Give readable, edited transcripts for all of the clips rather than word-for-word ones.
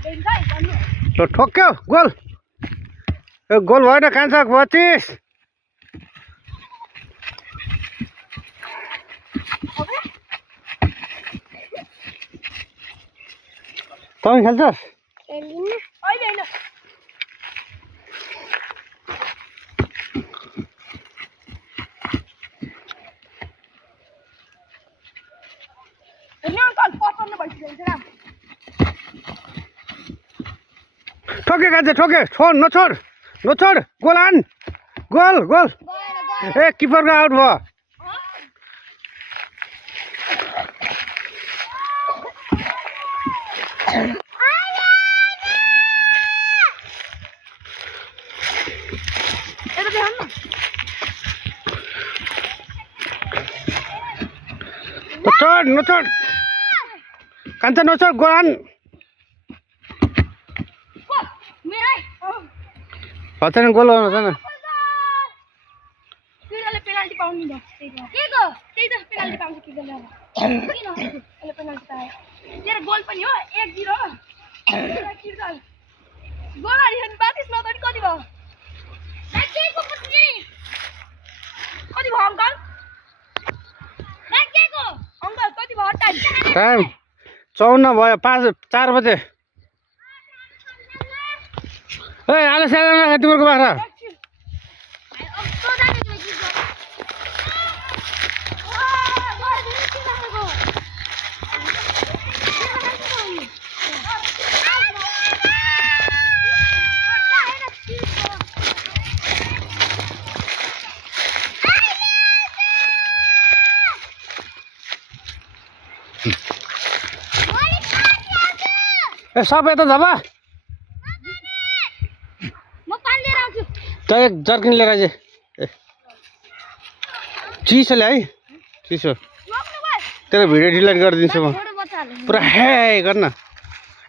ल ठोक्क्यो goal goal भएन कान्छ 25 तपाईँ खेल्छस् ठोके कान्छ ठोके छोड नछोड गोल आन गोल गोल ए किपरको आउट भयो नछोड कान्छ नछोड गोल आन हचन गोल आउनु छैन पेनाल्टी पाउनु नि त्यही त पेनाल्टी पाउँछ कि किन पेनाल्टी पायो तेरो गोल पनि हो 1-0 गोल हारियो 32 नत्र कति भयो कति भयो अङ्कल कति भयो टाइम 54 भयो 4 बजे ए आले साला तिम्रो बाख्रा ए सब यता दबा म पानी लिएर आउँछु त एक जर्किन लिएर आइज चिसो ल्याए है चिसो तेरो भिडियो डिलिट गरिदिन्छु म पुरा हे गर्न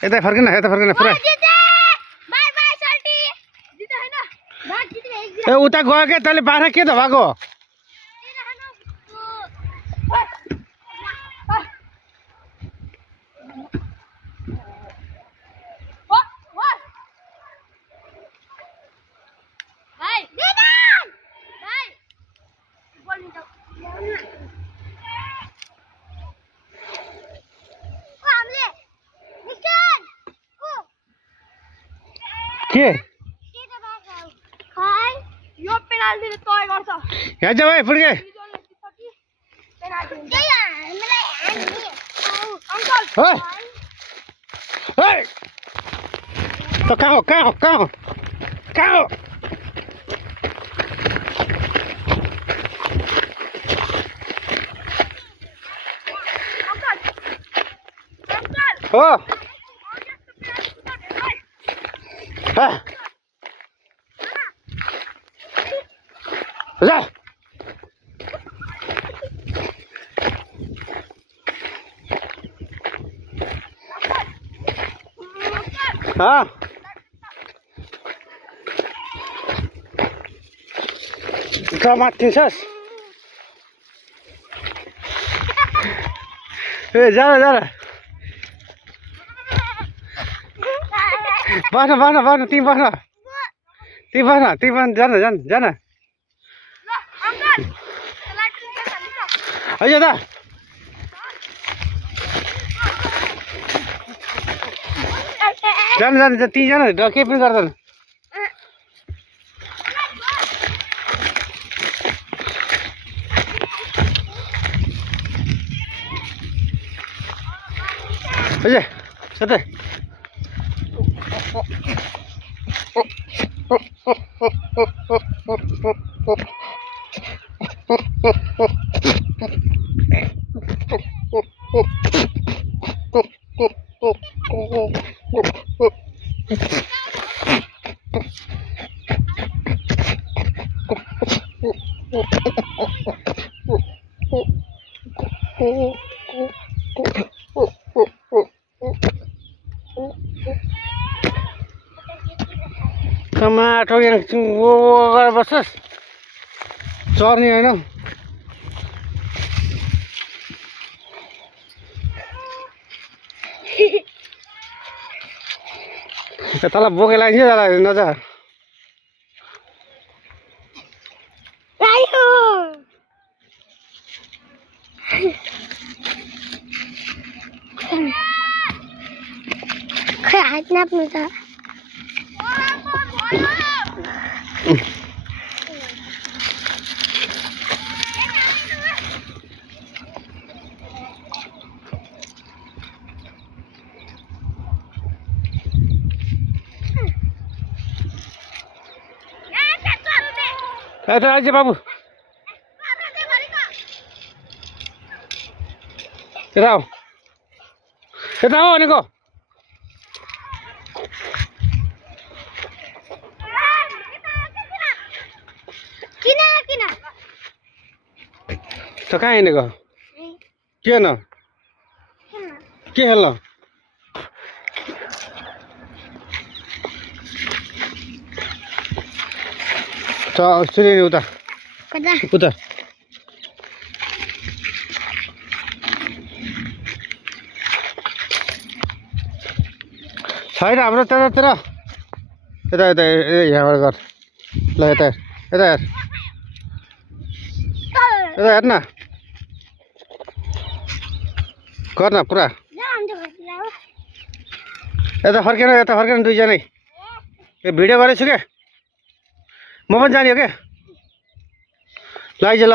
यता फर्किन पुरा ए उता गयो क्या तैँले बाख्रा के त भएको के यो पेनाल्टीले तय गर्छ यहाँ जा भाइ फुर्के ओए ओए त कहाँ हो हो जा माथिन्छस् ए जा बस्न तिमी बस्न जान है त जान तीनजना केही पनि गर्दैन है साथै टमाटो गरेर बस्छस् चर्ने होइन तल बोकेर लागिन्छ जाला नजा आयो खै हात नाप्नु त यता आइज बाबु यता हो भनेको किन त कहाँ हिँडेको के न के खेल्न सुनि उता उता छैन हाम्रो त्यतातिर यता यता यहाँबाट गर ल यता यता हेर यता हेर्न गर्न पुरा यता फर्केन दुईजनै ए भिडियो गरेछु क्या म पनि जाने हो क्या ल आइज ल